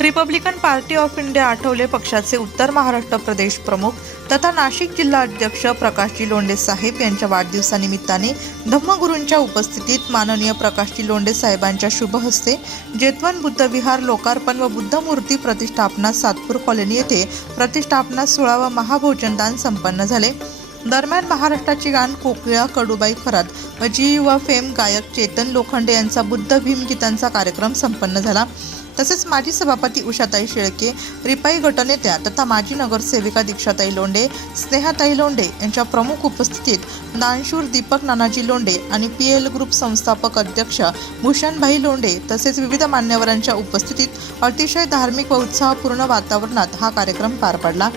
Republican Party of India Athawale पक्षाचे उत्तर महाराष्ट्र प्रदेश प्रमुख तथा नाशिक जिल्हा अध्यक्ष प्रकाशजी लोंढे साहेब यांच्या वाढदिवसानिमित्ताने धम्मगुरूंच्या उपस्थितीत माननीय प्रकाशजी लोंढे साहेबांच्या शुभहस्ते जेतवन बुद्ध विहार लोकार्पण व बुद्ध मूर्ती प्रतिष्ठापना सातपूर कॉलनी येथे प्रतिष्ठापना सोळा व महाभोजनदान संपन्न झाले. दरम्यान महाराष्ट्राची गाण कोकिळा कडूबाई खरात व जी व फेम गायक चेतन लोखंडे यांचा बुद्ध भीम गीतांचा कार्यक्रम संपन्न झाला. तसेच माजी सभापती उषाताई शेळके रिपाई गटनेत्या तथा माजी नगरसेविका दीक्षाताई लोंडे स्नेहाताई लोंडे यांच्या प्रमुख उपस्थितीत दानशूर दीपक नानाजी लोंडे आणि पी एल ग्रुप संस्थापक अध्यक्ष भूषणभाई लोंडे तसेच विविध मान्यवरांच्या उपस्थितीत अतिशय धार्मिक व उत्साहपूर्ण वातावरणात हा कार्यक्रम पार पडला.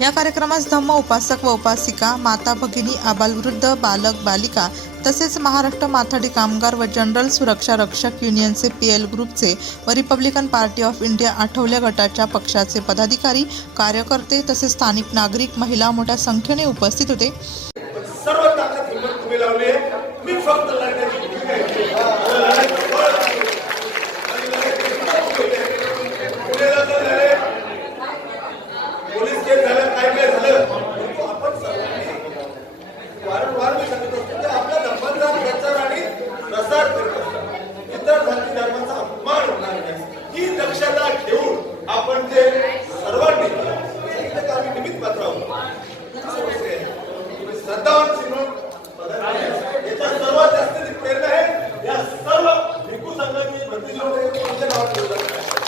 या कार्यक्रमास धम्म उपासक व उपासिका माता भगिनी आबालवृद्ध बालक बालिका तसेच महाराष्ट्र माथाडी कामगार व जनरल सुरक्षा रक्षक युनियनचे पी एल ग्रुपचे व रिपब्लिकन पार्टी ऑफ इंडिया आठवल्या गटाच्या पक्षाचे पदाधिकारी कार्यकर्ते तसेच स्थानिक नागरिक महिला मोठ्या संख्येने उपस्थित होते. काय काय झालं. परंतु आपण सर्वांनी वारंवार मी सांगत असतो आपल्या धर्माचा प्रचार आणि प्रसार करत. इतर जाती धर्माचा अपमान होणार नाही. ही दक्षता घेऊन आपण ते सर्वांनी आम्ही निमित्त पात्र आहोत आहे. श्रद्धावान सिंह याच्या सर्वात जास्त प्रेरणा आहे या सर्व भिक्खू संघाची प्रतिनिधी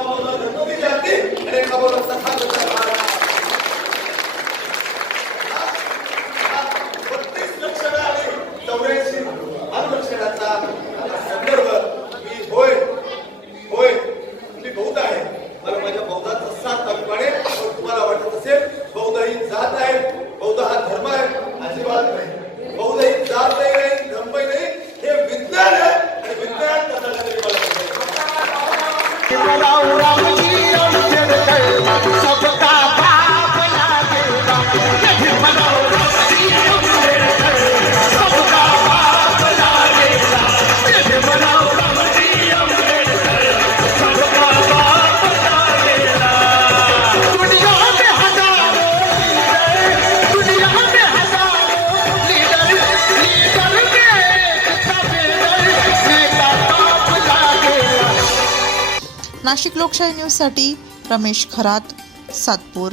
Então, नाशिक लोकशाही न्यूजसाठी रमेश खरात सातपूर.